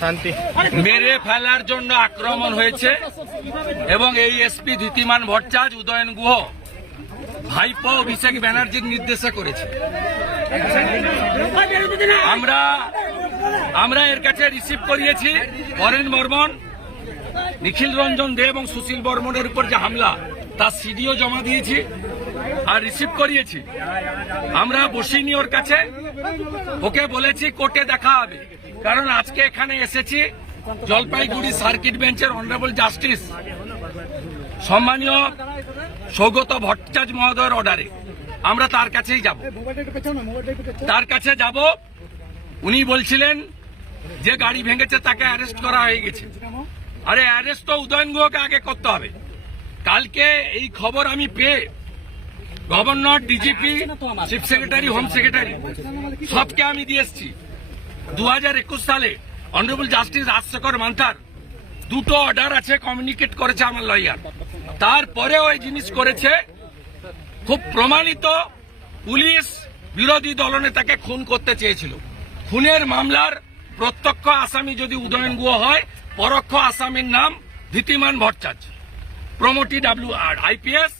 শান্তি। মেরে ফেলার জন্য আক্রমণ হয়েছে এবং এই এসপি ধীতিমান ভট্টাচ, উদয়ন গুহ, ভাইপো অভিষেক ব্যানার্জির নির্দেশে করেছে। আমরা আমরা এর কাছে রিসিভ করিয়েছি বরেন বর্মন, নিখিল রঞ্জন দে এবং সুশীল বর্মনের উপর যে হামলা, তার সিডিও জমা দিয়েছি আর রিসিভ করিয়েছি। আমরা বসিনি ওর কাছে। ওকে বলেছি, কোর্টে দেখা হবে। কারণ আজকে এখানে এসেছি জলপাইগুড়ি সার্কিট বেঞ্চের অনারেবল জাস্টিস। সম্মানীয় সৌগত ভট্টাচার্য মহোদয়ের অর্ডারে। আমরা তার কাছেই যাব। তার কাছে যাব। উনি বলছিলেন যে গাড়ি ভেঙেছে, তাকে অ্যারেস্ট করা হয়ে গেছে। আরে অ্যারেস্ট তো উদয়ন গুহকে আগে করতে হবে। কালকে এই খবর আমি পেয়ে governor, DGP, chief secretary, home secretary, সবকে আমি দিয়ে এসছি। দু হাজার একুশ সালে অনারেবল জাস্টিস রাজশেখর মান্থার দুটো অর্ডার আছে কমিউনিকেট করেছে আমার লয়ার তারপরে ওই জিনিস করেছে, খুব প্রমাণিত পুলিশ বিরোধী দলনেতাকে খুন করতে চেয়েছিল। খুনের মামলার প্রত্যক্ষ আসামি যদি উদয়ন গুহ হয়, পরোক্ষ আসামির নাম ধীতিমান ভট্টাচার্য প্রমোটি ডাব্লিউ আর আইপিএস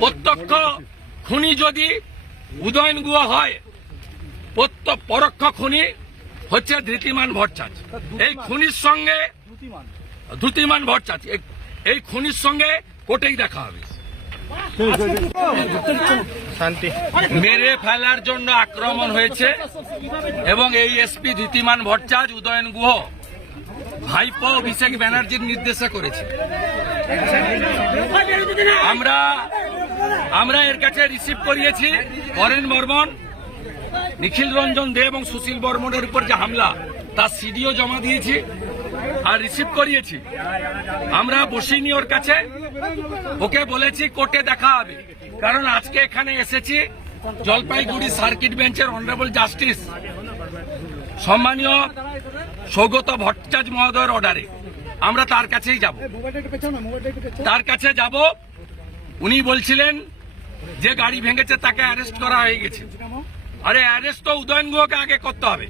প্রত্যক্ষ খুনি যদি উদয়ন গুহ হয় পরোক্ষ খুনি হচ্ছে ধৃতিমান ভট্টাচার্য। এই খুনির সঙ্গে ধুতিমান ভট্টাচার্য। এই- এই খুনির সঙ্গে কোর্টেই দেখা হবে। শান্তি। মেরে ফেলার জন্য আক্রমণ হয়েছে এবং এই এসপি ধীতিমান ভট্টাচার্য উদয়ন গুহ ভাইপো অভিষেক ব্যানার্জির নির্দেশে করেছে। আমরা আমরা এর কাছে রিসিভ করিয়েছি। বরেন বর্মন নিখিল রঞ্জন দে এবং সুশীল বর্মনের উপর যে হামলা তার সিডিও জমা দিয়েছি আর রিসিভ করিয়েছি। আমরা বসিনি ওর কাছে। ওকে বলেছি, কোর্টে দেখা হবে। কারণ আজকে এখানে এসেছি জলপাইগুড়ি সার্কিট বেঞ্চের অনারেবল জাস্টিস। সম্মানীয় সৌগত ভট্টাচার্য মহোদয়ের অর্ডারে। আমরা তার কাছেই যাব। তার কাছে যাব। উনি বলছিলেন যে গাড়ি ভেঙেছে, তাকে অ্যারেস্ট করা হয়ে গেছে। আরে অ্যারেস্ট তো উদয়ন গুহকে আগে করতে হবে।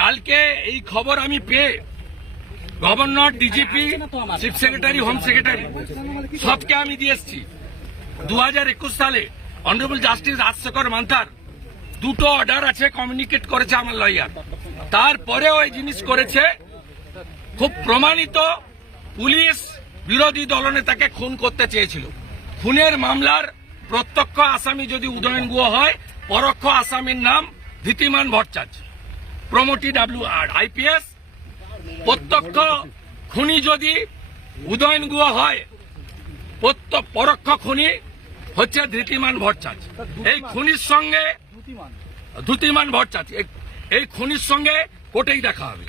কালকে এই খবর আমি পেয়ে governor DGP chief secretary home secretary সবকে আমি দিয়ে এসছি। দু হাজার একুশ সালে অনারেবল জাস্টিস রাজশেখর মান্থার দুটো অর্ডার আছে কমিউনিকেট করেছে আমার লয়ার তারপরে ওই জিনিস করেছে, খুব প্রমাণিত পুলিশ বিরোধী দলনেতাকে খুন করতে চেয়েছিল। খুনের মামলার প্রত্যক্ষ আসামি যদি উদয়ন গুহ হয় পরোক্ষ আসামির নাম ধীতিমান ভট্টাচার্য প্রমোটি ডাব্লিউ আর আইপিএস। প্রত্যক্ষ খুনি যদি উদয়ন গুহ হয় পরোক্ষ খুনি হচ্ছে ধৃতিমান ভট্টাচার্য এই খুনির সঙ্গে ধুতিমান ভট্টাচার্য এই খুনির সঙ্গে কোটেই দেখা হবে।